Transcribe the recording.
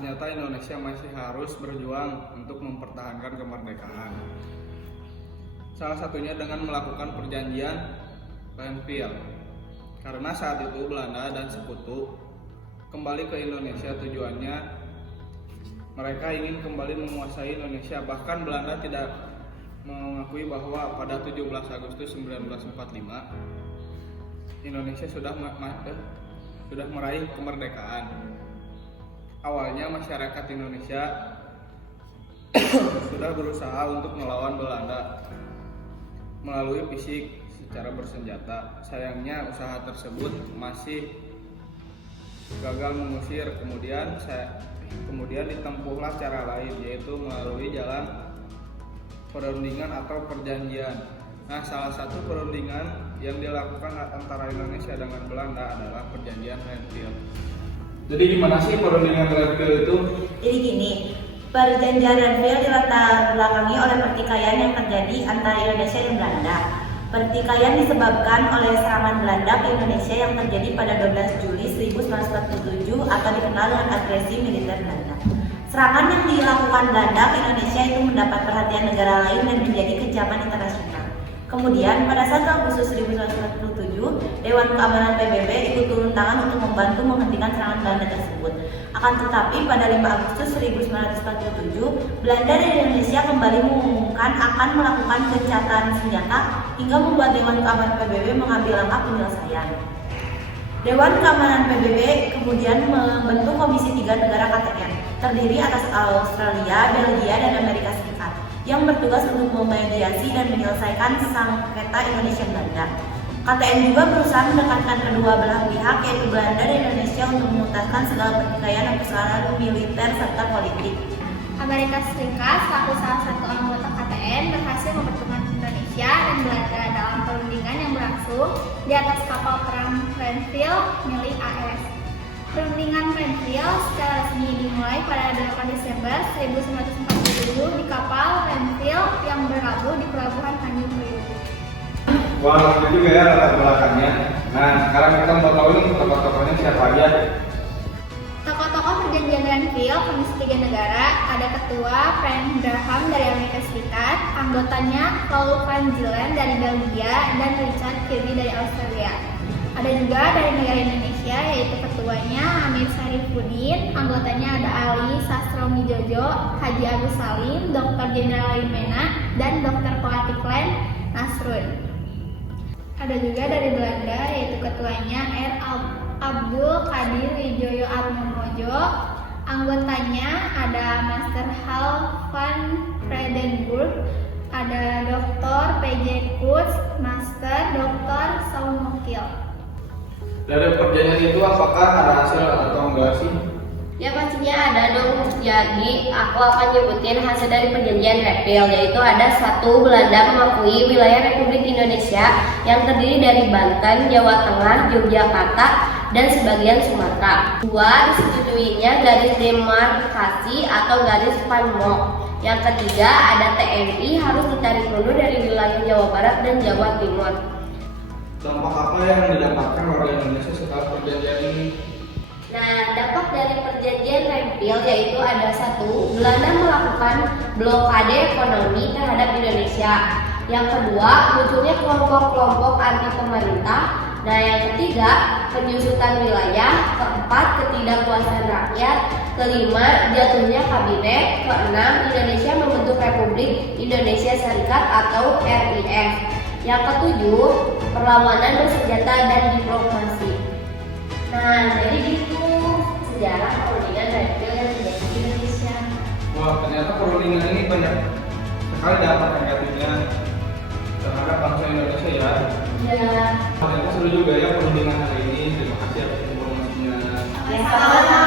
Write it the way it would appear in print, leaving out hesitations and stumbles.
ternyata Indonesia masih harus berjuang untuk mempertahankan kemerdekaan. Salah satunya dengan melakukan perjanjian Renville. Karena saat itu Belanda dan sekutu kembali ke Indonesia, tujuannya mereka ingin kembali menguasai Indonesia. Bahkan Belanda tidak mengakui bahwa pada 17 Agustus 1945 Indonesia sudah meraih kemerdekaan. Awalnya masyarakat Indonesia sudah berusaha untuk melawan Belanda melalui fisik secara bersenjata. Sayangnya usaha tersebut masih gagal mengusir. Kemudian ditempuhlah cara lain, yaitu melalui jalan perundingan atau perjanjian. Nah, salah satu perundingan yang dilakukan antara Indonesia dengan Belanda adalah perjanjian Renville. Jadi gimana sih perundingan Renville itu? Jadi gini, perjanjian Renville dilatar belakangi oleh pertikaian yang terjadi antara Indonesia dan Belanda. Pertikaian disebabkan oleh serangan Belanda ke Indonesia yang terjadi pada 12 Juli 1947 atau dikenal dengan agresi militer Belanda. Serangan yang dilakukan Belanda ke Indonesia itu mendapat perhatian negara lain dan menjadi kecaman internasional. Kemudian pada 1 Agustus 1947, Dewan Keamanan PBB ikut turun tangan untuk membantu menghentikan serangan Belanda tersebut. Akan tetapi pada 5 Agustus 1947, Belanda dan Indonesia kembali mengumumkan akan melakukan gencatan senjata hingga membuat Dewan Keamanan PBB mengambil langkah penyelesaian. Dewan Keamanan PBB kemudian membentuk Komisi 3 Negara KTN, terdiri atas Australia, Belgia, dan Amerika Serikat, yang bertugas untuk memediasi dan menyelesaikan sengketa Indonesia-Belanda. KTN juga berusaha mendekatkan kedua belah pihak, yaitu Belanda dan Indonesia, untuk menuntaskan segala pertikaian dan persoalan militer serta politik. Amerika Serikat selaku salah satu anggota KTN berhasil mempertemukan Indonesia dan Belanda dalam perundingan yang berlangsung di atas kapal perang Renville milik AS. Perundingan Renville secara resmi dimulai pada 8 Desember 1947 di kapal Renville yang berlabuh di pelabuhan Tanjung Priok. Wah, lanjut juga ya latar belakangnya. Nah, sekarang kita mau tahu nih tokoh-tokohnya siapa aja. Tokoh-tokoh perjanjian Renville, Komisi 3 Negara, ada Ketua Frank Graham dari Amerika Serikat, anggotanya Paul Van Gillen dari Belgia, dan Richard Kirby dari Australia. Ada juga dari negara Indonesia, yaitu ketuanya Amir Syarifuddin, anggotanya ada Ali Sastromijojo, Haji Agus Salim, Dr. Jenderal Limena, dan Dr. Koatiklen Nasrun. Ada juga dari Belanda, yaitu ketuanya R. Abdul Qadir Wijoyo Atmojo, anggotanya ada Master Hal van Vredenburg, ada Dr. P.J. Kurz, Master Dr. Saumokil. Dari perjanjian itu apakah ada hasil atau enggak sih? Ya pastinya ada dong. Jadi aku akan nyebutin hasil dari perjanjian Renville, yaitu ada 1. Belanda mengakui wilayah Republik Indonesia yang terdiri dari Banten, Jawa Tengah, Yogyakarta, dan sebagian Sumatera. 2. Disetujuinya garis demarkasi atau garis Panmo. Yang ketiga, ada TNI harus ditarik mundur dari wilayah Jawa Barat dan Jawa Timur. Dampak apa yang didapatkan oleh Indonesia setelah perjanjian ini? Nah, dampak dari perjanjian Renville yaitu ada 1. Belanda melakukan blokade ekonomi terhadap Indonesia. Yang kedua, munculnya kelompok-kelompok anti pemerintah. Nah, yang ketiga, penyusutan wilayah. Keempat, ketidakpuasan rakyat. Kelima, jatuhnya kabinet. Keenam, Indonesia membentuk Republik Indonesia Serikat atau RIS. Yang ketujuh, perlawanan bersenjata dan diplomasi. Nah, jadi gitu sejarah perundingan Renville yang terjadi di Indonesia. Wah, ternyata perundingan ini banyak sekali dampak negatifnya terhadap bangsa Indonesia ya. Ya. Ternyata seru juga ya perundingan hari ini. Terima kasih atas informasinya. Sama-sama.